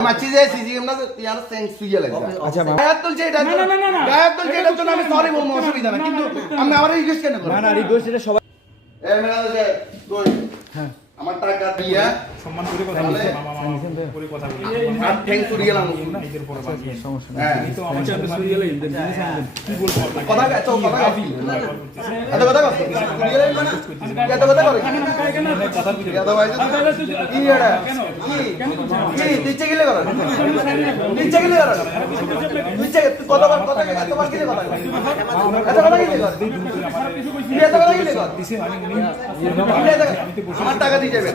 মাছি যে সিজি আমরা ইয়ার সেন্স সুইয়া লাগে আচ্ছা গায়ক তুলছে এটা গায়ক তুলছে এটার জন্য আমি সরি বলবো অসুবিধা না কিন্তু আমি আবার রিকোয়েস্ট কেন করব না না রিকোয়েস্ট এটা সবাই এই ম্যানেজার কই হ্যাঁ আমার টাকা দিয়া সম্মান করে কথা বলছি মামা করে কথা বলি আর থ্যাঙ্ক ইউ গেলাম না এদের পরে বাকি সমস্যা হ্যাঁ এই তো আমার সাথে সুরিয়ালে ইনদের জিনিস আনবেন কি বলবো কথা তো কথা এত কথা কর সুরিয়ালে না এত কথা করে কথা বুঝে এত ভাই কি এডা কি নিচে গেলে কর নিচে গেলে কর নিচে কতবার কথা এতবার গেলে কথা এত কথা গেলে কর এত কথা গেলে কর দিছে আমি আমার টাকা দিয়ে যাবেন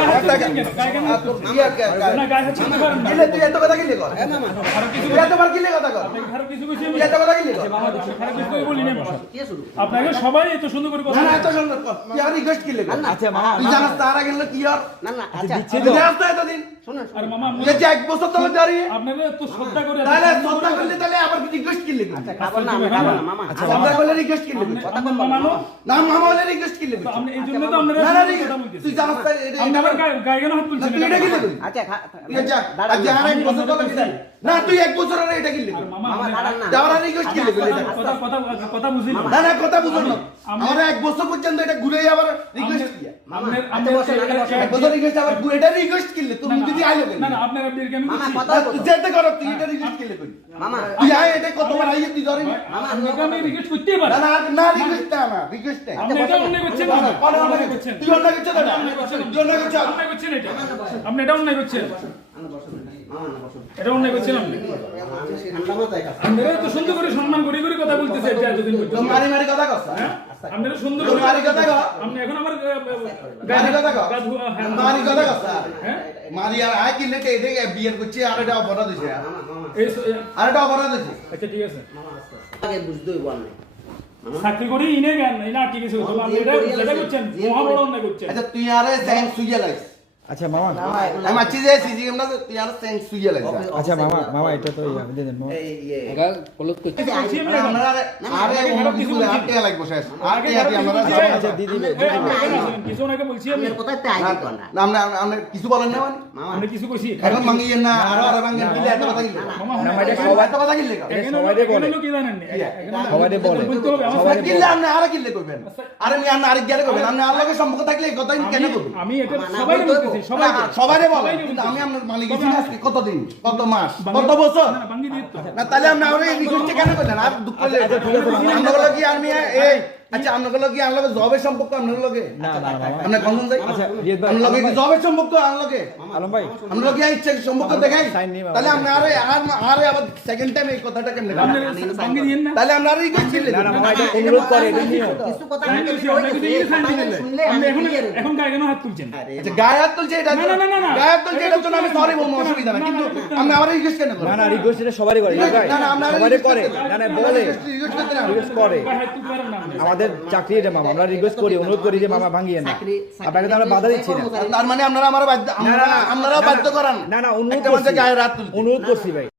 আমার টাকা গেলে তুই এত কথা গেলে কর এতবার গেলে কথা কর এত কথা গেলে কর আপনাকে সবাই এত সুন্দর করে কথা না এত সুন্দর কর তুই আর রিকোয়েস্ট গেলে কর আচ্ছা মামা তুই জানাস তারা গেলে কি আর না না আচ্ছা দিচ্ছে তুই তো জানাস তো এতদিন আর মামা যে যে এক বছর ধরে দাঁড়িয়ে আপনাকে তো শ্রদ্ধা করে তাহলে শ্রদ্ধা করলে তাহলে আবার রিকোয়েস্ট কি লিখবি খাবার না আমরা খাবো না মামা শ্রদ্ধা করলে রিকোয়েস্ট কি লিখবি মামা মানো না মামা বলে রিকোয়েস্ট কি লিখবি আপনি এই জন্য তো আপনারা না না কথা বলতেছেন তুই জানাস তো আপনি আবার গায়ে গায়ে হাত তুলছেন তুই এটা কি লিখবি আচ্ছা তুই যা আর যা আর এক বছর ধরে দিলাই না তুই এক বছর আরে এটা কি লিখবি মামা মামা দাঁড়ান না যাওয়ার আর রিকোয়েস্ট কি লিখবি কথা কথা কথা বুঝি না না না কথা বুঝুন না আমরা এক বছর পর্যন্ত এটা ঘুরে আবার রিকোয়েস্ট কি মামা আপনি এক বছর রিকোয়েস্ট আবার এটা রিকোয়েস্ট কি লিখবি তুমি যদি আইলো কেন না না আপনার আপনি কেন মামা কথা তুই যেতে করো তুই এটা রিকোয়েস্ট কি লিখবি মামা তুই আয় এটা কতবার আইয়ে তুই ধরে মামা আমি রিকোয়েস্ট করতেই পারি না না না রিকোয়েস্ট না রিকোয়েস্ট না আপনি এটা অন্যায় করছেন অন্যায় করছেন তুই অন্য কিছু না তুই অন্য কিছু অন্যায় করছেন এটা আপনি এটা অন্যায় করছেন মামা না বসো এটা অন্যায় করছেন আপনি ঠান্ডা মাথায় কাজ আপনারা তো সুন্দর করে সম্মান করে করে কথা বলতেছেন এটা এতদিন তো পর্যন্ত মারি মারি কথা কস হ্যাঁ আপনারা সুন্দর তো করে মারি কথা কস আপনি এখন আমার মারি কথা কস হ্যাঁ মারি কথা কস হ্যাঁ মারি আর আয় কি লেকে এদিকে বিয়ের করছি আর এটা অপরাধ হইছে মামা মামা এই আর এটা অপরাধ হইছে আচ্ছা ঠিক আছে মামা আস্তে আগে বুঝতে হইব না চাকরি করি ইনে জ্ঞান ইনা ঠিক আছে আপনি এটা যেটা করছেন মহা বড় অন্যায় করছেন আচ্ছা তুই আরে স্যাং সুইয়া লাইস আচ্ছা মামা আমি মাছি যে সিজি আমরা তুই আরে স্যাং সুইয়া লাইস আচ্ছা মামা মামা এটা তো ইয়া দিয়ে দেন মামা এই ইয়ে আমরা আরে অন্য কিছু আর টিয়া লাগবো শেষ আর টিয়া দিয়ে আমরা আচ্ছা দিয়ে দিবে কিছু ওনাকে বলছি আমি আপনার কোথায় তাই আইতো না না আমরা আমরা কিছু বলেন না মানে মামা আপনি কিছু কইছি এখন মাঙ্গিয়ে না আরো ভাঙেন দিলে এত কথা কিলে মামা না এটা সবাই এত কথা কিলে সবাইরে বলে। কি জানেন সবাইরে বলে। বলতে হবে আমার সবাইরে কিলে আপনি আরে কিলে করবেন আরে আমি আপনি আরেক গেলে করবেন আপনি আর লগে সম্পর্ক থাকলে এই কথা কেন করবেন আমি এটা সবাই বলতেছি সবাই সবাইরে বলেন কিন্তু আমি আপনার মালিক আছি আজকে কতদিন কত মাস কত বছর না ভাঙ্গি দিত তো না তাহলে আপনি আরে রিকোয়েস্ট কেন করলেন আর দুঃখ করলে আমরা কি আমি এই আচ্ছা আমরা কি আমার লগে জবের সম্পর্ক আপনার লগে না না মামা আপনার কোন যাই আচ্ছা রিয়াদ ভাই আমার লগে কি জবের সম্পর্ক আমার লগে আলম ভাই আমরা লগে ইচ্ছা সম্পর্ক দেখাই সাইন নিয়ে তাহলে আপনি আরে আরে আবার সেকেন্ড টাইম এই কথাটা কেমনে আপনি ভাঙ্গি দিন না তাহলে আমরা রিকোয়েস্ট দিলে না না মামা এটা অনুরোধ করে এটা নিও কিছু কথা আমি আমি বলছি আপনাকে দিয়ে সাইন দিলেন শুনলে আপনি আমি এখন এখন গায়ে গায়ে হাত তুলছেন আচ্ছা গায়ে হাত তুলছে এটা না, না, না, না। গায়ে হাত তুলছে এটার জন্য আমি সরি বলবো অসুবিধা না কিন্তু আপনি আবার রিকোয়েস্ট কেন না করেন না রিকোয়েস্ট এটা সবারই করে রিয়াদ ভাই না না আমরা সবারই করে না না বলে রিকোয়েস্ট করতে না রিকোয়েস্ট করে গায়ে হাত তুলতে পারেন না আপনি। আমাদের চাকরি এটা মামা আমরা রিকোয়েস্ট করি অনুরোধ করি যে মামা ভাঙিয়ে না আপনাকে তো আমরা বাধা দিচ্ছি না তার মানে আপনারা আমার বাধ্য আপনারাও বাধ্য করান না না অনুরোধ একটা মানুষের করছি গায়ে হাত তুলতে অনুরোধ করছি ভাই